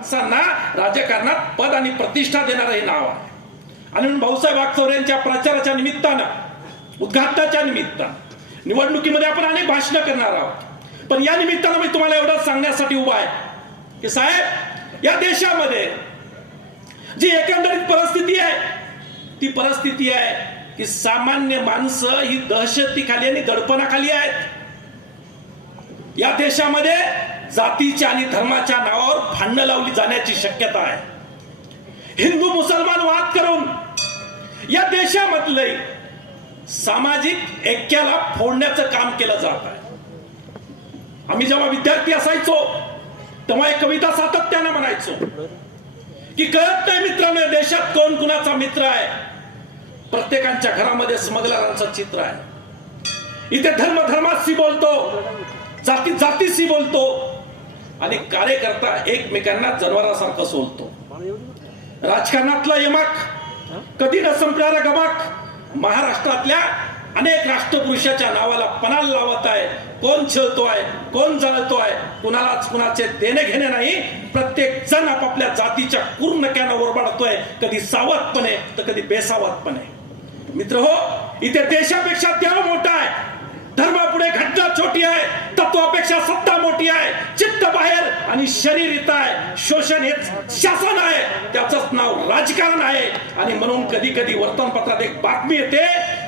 माणसांना राजकारणात पद आणि प्रतिष्ठा देणारं हे नाव आहे. आणि म्हणून भाऊसाहेब वागचौरे यांच्या प्रचाराच्या निमित्तानं उद्घाटनाच्या निमित्तानं निवडणुकीमध्ये आपण अनेक भाषणं करणार आहोत. पण या निमित्तानं मी तुम्हाला एवढं सांगण्यासाठी उभा आहे की साहेब या देशामध्ये जी एकंदरीत परिस्थिती आहे ती परिस्थिती आहे की सामान्य माणसं ही दहशतीखाली आणि दडपणाखाली आहेत. या देशामध्ये जातीच्या आणि धर्माच्या नावावर भांडणं लावली जाण्याची शक्यता आहे. हिंदू मुसलमान वाद करून या देशामधले सामाजिक ऐक्याला फोडण्याचं काम केलं जात आहे. आम्ही जेव्हा विद्यार्थी असायचो तेव्हा एक कविता सातत्यानं म्हणायचो की कळत नाही मित्रांनो देशात कोण कुणाचा मित्र आहे? प्रत्येकांच्या घरामध्ये स्मगलरांचं चित्र आहे. इथे धर्म धर्माशी बोलतो जाती जातीशी बोलतो आणि कार्यकर्ता एकमेकांना जनावरासारखं सोलतो. राजकारणातला यमाक कधी न संपणारा गमाक महाराष्ट्रातल्या अनेक राष्ट्रपुरुषाच्या नावाला पणाल लावत आहे कोण छळतोय कोण जळतोय कुणालाच कुणाचे देणे घेणे नाही. प्रत्येक जण आपापल्या जातीच्या कुर्नक्यानं ओरबाडतोय कधी सावधपणे तर कधी बेसावधपणे. मित्र हो इथे देशापेक्षा देव मोठा आहे. धर्मापुढे घटना छोटी आहे तत्वापेक्षा सत्ता मोठी आहे. चित्त आणि शरीर इथं आहे शोषण हे शासन आहे त्याच नाव राजकारण आहे. आणि म्हणून कधी कधी वर्तमानपत्रात एक बातमी येते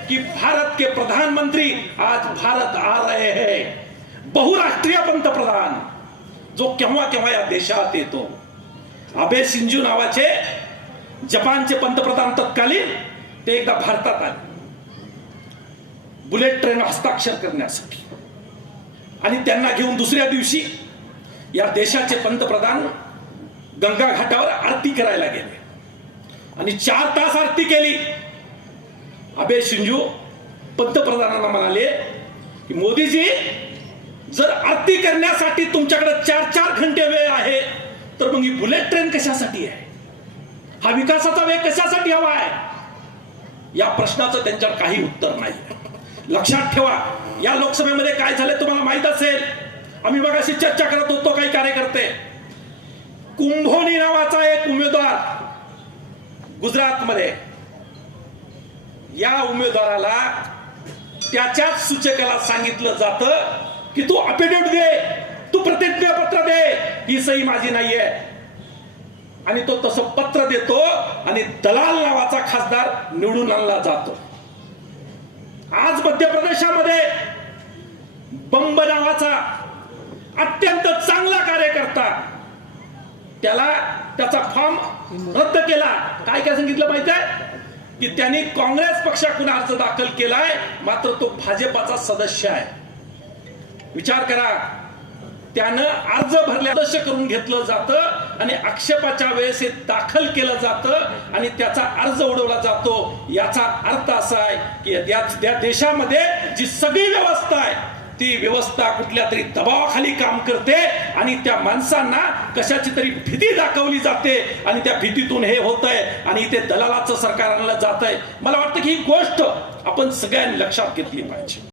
की भारत के प्रधानमंत्री आज भारत आ रहे है. बहुराष्ट्रीय पंतप्रधान जो केव्हा केव्हा या देशात येतो. अबे सिंजू नावाचे जपानचे पंतप्रधान तत्कालीन ते एकदा भारतात आले. बुलेट ट्रेन हस्ताक्षर करण्यासाठी. आणि त्यांना घेऊन दुसऱ्या दिवशी या देशाचे पंतप्रधान गंगा घाटावर आरती करायला गेले. आणि चार तास आरती केली. अभय शिंजू पंतप्रधानांना म्हणाले की मोदीजी जर आरती करण्यासाठी तुमच्याकडे चार चार घंटे वेळ आहे तर मग ही बुलेट ट्रेन कशासाठी आहे? हा विकासाचा वेग कशासाठी हवा आहे? या प्रश्नाचं त्यांच्यावर काही उत्तर नाही. लक्षात ठेवा या लोकसभेमध्ये काय झालं तुम्हाला माहीत असेल? आम्ही बघाशी चर्चा करत होतो काही कार्यकर्ते. कुंभोनी नावाचा एक उमेदवार गुजरातमध्ये. या उमेदवाराला त्याच्याच सूचकाला सांगितलं जातं की तू अपिडेट दे तू प्रतिज्ञापत्र दे. ही सही माझी नाहीये. आणि तो तसं पत्र देतो आणि दलाल नावाचा खासदार निवडून आणला जातो. आज मध्य प्रदेशामध्ये बंब नावाचा अत्यंत चांगला कार्यकर्ता. त्याला त्याचा फॉर्म रद्द केला. काय काय सांगितलं माहीत आहे? की त्यांनी काँग्रेस पक्षाकडून अर्ज दाखल केलाय मात्र तो भाजपाचा सदस्य आहे. विचार करा. त्यानं अर्ज भरल्या सदस्य करून घेतलं जातं आणि आक्षेपाच्या वेळेस हे दाखल केलं जातं आणि त्याचा अर्ज उडवला जातो. याचा अर्थ असा आहे की त्या देशामध्ये जी सगळी व्यवस्था आहे ती व्यवस्था कुठल्या तरी दबावाखाली काम करते आणि त्या माणसांना कशाची तरी भीती दाखवली जाते आणि त्या भीतीतून हे होत आहे आणि इथे दलालाचं सरकार आणलं जात आहे मला वाटतं की ही गोष्ट आपण सगळ्यांनी लक्षात घेतली पाहिजे.